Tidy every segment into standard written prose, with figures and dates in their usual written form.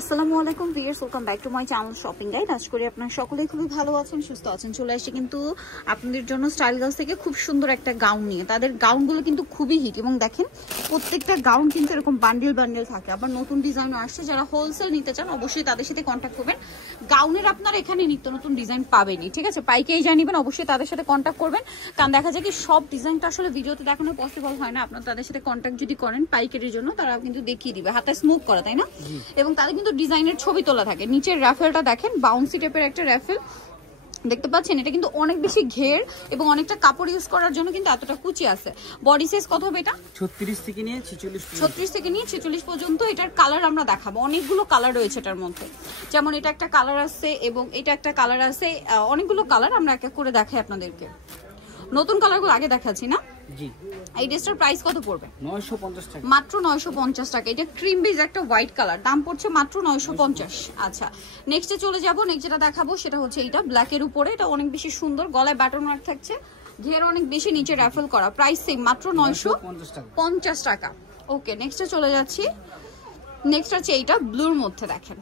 আসসালামু আলাইকুম viewers, welcome back to my channel shopping guide. আশা করি আপনারা সকলেই খুবই ভালো আছেন, সুস্থ আছেন। চলে আসছে কিন্তু আপনাদের জন্য স্টাইল গার্লস থেকে খুব সুন্দর একটা গাউন নিয়ে। তাদের গাউনগুলো কিন্তু খুবই হিট এবং দেখেন প্রত্যেকটা গাউন কিন্তু এরকম বান্ডেল বান্ডেল থাকে। আবার নতুন ডিজাইনও আসছে, যারা হোলসেল নিতে চান অবশ্যই তাদের সাথে কন্ট্যাক্ট করবেন। গাউনের আপনারা এখানে নিত্য নতুন ডিজাইন পাবেনই, ঠিক আছে? পাইকারি জানিবেন, অবশ্যই তাদের সাথে কন্ট্যাক্ট করবেন, কারণ দেখা যায় কি সব ডিজাইনটা আসলে ভিডিওতে দেখানো পসিবল হয় না। আপনারা তাদের সাথে কন্ট্যাক্ট যদি করেন পাইকারির জন্য, তারা কিন্তু দেখিয়ে দিবে, হাতে স্মুথ করা, তাই না? এবং তাদের কিন্তু ডিজাইনের ছবি তোলা থাকে। নিচের রাফেলটা দেখেন, বাউন্সি টাইপের একটা রাফেল দেখতে পাচ্ছেন। এটা কিন্তু অনেক বেশি ঘের এবং অনেকটা কাপড় ইউজ করার জন্য কিন্তু এতটা কুচি আছে। বডি সাইজ কত হবে এটা? 36 থেকে নিয়ে 46 পর্যন্ত। এটার কালার আমরা দেখাবো, অনেকগুলো কালার রয়েছে এটার মধ্যে। যেমন এটা একটা কালার আছে এবং এটা একটা কালার আছে, অনেকগুলো কালার আমরা এক এক করে দেখাই আপনাদেরকে। নতুন কালারগুলো আগে দেখাচ্ছি না? জি। এই ড্রেসটার প্রাইস কত পড়বে? 950 টাকা, মাত্র 950 টাকা। এটা ক্রিম বেজ একটা হোয়াইট কালার, দাম পড়ছে মাত্র 950। আচ্ছা, নেক্সটে চলে যাব। নেক্সট যেটা দেখাবো সেটা হচ্ছে এইটা ব্ল্যাকের উপরে। এটা অনেক বেশি সুন্দর, গলায় বাটন ওয়ার্ক থাকছে, ঘের অনেক বেশি, নিচে রাফেল করা। প্রাইস সেম, মাত্র 950 টাকা। ওকে, নেক্সটে চলে যাচ্ছি। নেক্সট আছে এইটা ব্লুর মধ্যে, দেখেন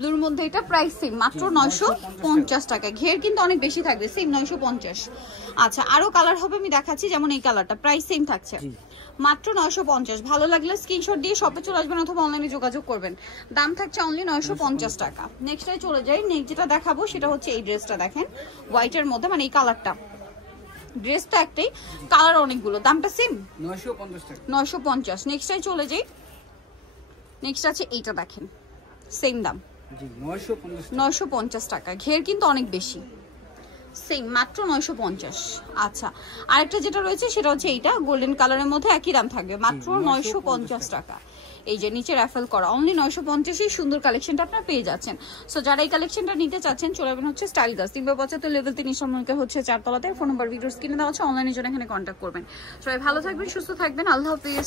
ব্লুর মধ্যে, এটা প্রাইস সেম, মাত্র 950 টাকা। ঘের কিন্তু অনেক বেশি থাকবে, সেম 950। আচ্ছা, আরো কালার হবে, আমি দেখাচ্ছি। যেমন এই কালারটা প্রাইস সেম থাকছে, মাত্র 950। ভালো লাগলে স্ক্রিনশট দিয়ে শপে চলে আসবেন অথবা অনলাইনে যোগাযোগ করবেন। দাম থাকছে অনলি 950 টাকা। নেক্সটে চলে যাই। নেক্সট যেটা দেখাবো সেটা হচ্ছে এই ড্রেসটা, দেখেন হোয়াইটের মধ্যে, মানে এই কালারটা। ড্রেসটা একটাই, কালার অনেকগুলো, দামটা সেম 950 টাকা। 950। নেক্সটে চলে যাই। নেক্সট আছে এইটা, দেখেন সেম দাম, 950 টাকা। ঘের কিন্তু অনেক বেশি, সেম মাত্র 950। আচ্ছা, আরেকটা যেটা রয়েছে সেটা হচ্ছে এইটা গোল্ডেন কালারের মধ্যে, একই দাম থাকবে, মাত্র 950 টাকা। এই যে নিচে রাফেল করা, অনলি 950। সুন্দর কালেকশনটা আপনারা পেয়ে যাচ্ছেন। সো যারা এই কালেকশনটা নিতে চাচ্ছেন চলে যাবেন হচ্ছে স্টাইল গার্লস, 375 লেভেল 3 ইসলামকে হচ্ছে 4 তলাতে। ফোন নাম্বার ভিডিওর স্ক্রিনে দেওয়া আছে, অনলাইনে জন্য এখানে কন্ট্যাক্ট করবেন। সবাই ভালো থাকবেন, সুস্থ থাকবেন, আল্লাহ হাফেজ।